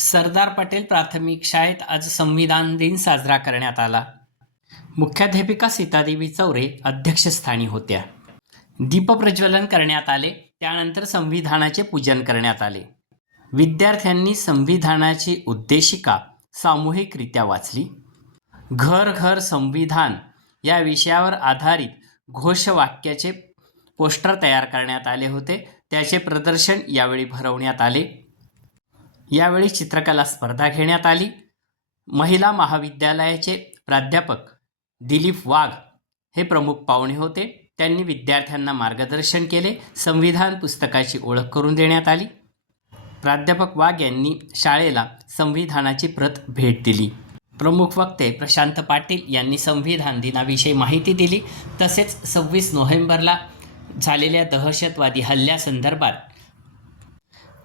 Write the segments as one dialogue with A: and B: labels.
A: सरदार पटेल प्राथमिक शाळेत आज संविधान दिन साजरा करण्यात आला. मुख्याध्यापिका सीतादेवी चौरे अध्यक्षस्थानी होत्या. दीपप्रज्वलन करण्यात आले त्यानंतर संविधानाचे पूजन करण्यात आले. विद्यार्थ्यांनी संविधानाची उद्देशिका सामूहिकरित्या वाचली. घर घर संविधान या विषयावर आधारित घोषवाक्याचे पोस्टर तयार करण्यात आले होते. त्याचे प्रदर्शन यावेळी भरवण्यात आले. यावेळी चित्रकला स्पर्धा घेण्यात आली. महिला महाविद्यालयाचे प्राध्यापक दिलीप वाघ हे प्रमुख पाहुणे होते. त्यांनी विद्यार्थ्यांना मार्गदर्शन केले. संविधान पुस्तकाची ओळख करून देण्यात आली. प्राध्यापक वाघ यांनी शाळेला संविधानाची प्रत भेट दिली. प्रमुख वक्ते प्रशांत पाटील यांनी संविधान दिनाविषयी माहिती दिली. तसेच सव्वीस नोव्हेंबरला झालेल्या दहशतवादी हल्ल्यासंदर्भात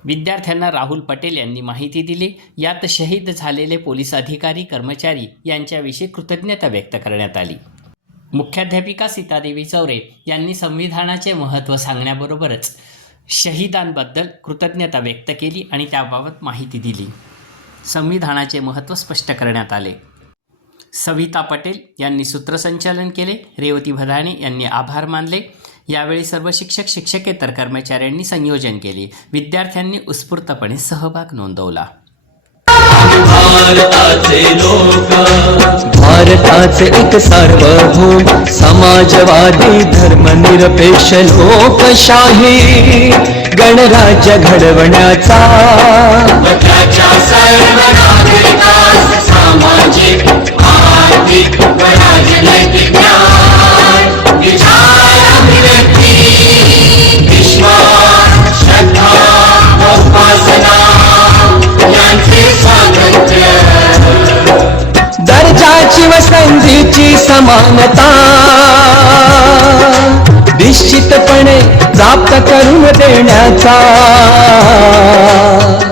A: विद्यार्थ्यांना राहुल पटेल यांनी माहिती दिली. यात शहीद झालेले पोलीस अधिकारी कर्मचारी यांच्याविषयी कृतज्ञता व्यक्त करण्यात आली. मुख्याध्यापिका सीतादेवी चौरे यांनी संविधानाचे महत्त्व सांगण्याबरोबरच शहीदांबद्दल कृतज्ञता व्यक्त केली आणि त्याबाबत माहिती दिली. संविधानाचे महत्त्व स्पष्ट करण्यात आले. सविता पटेल यांनी सूत्रसंचालन केले. रेवती भदाणे यांनी आभार मानले. यावेळी सर्व शिक्षक शिक्षकेतर कर्मचाऱ्यांनी संयोजन केले. विद्यार्थ्यांनी उत्स्फूर्तपणे सहभाग नोंदवला.
B: भारताचे लोक.
C: भारताचे एक सार्वभौम समाजवादी धर्मनिरपेक्ष लोकशाही गणराज्य घडवण्याचा.
B: सामाजिक आर्थिक व राजनैतिक
C: समानता निश्चितपणे प्राप्त करून देण्याचा.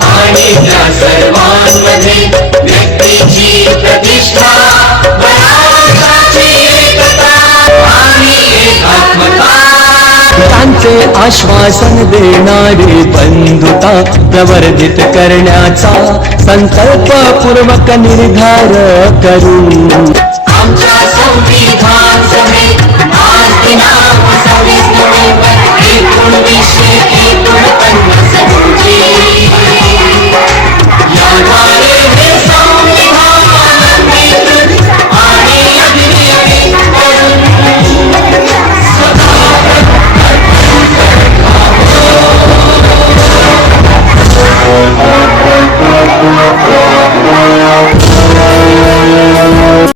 B: आणि त्या सर्वांमध्ये व्यक्तीची प्रतिष्ठा
C: त्यांचे आश्वासन देणारी बंधुता प्रवर्धित करण्याचा संकल्पपूर्वक निर्धार करून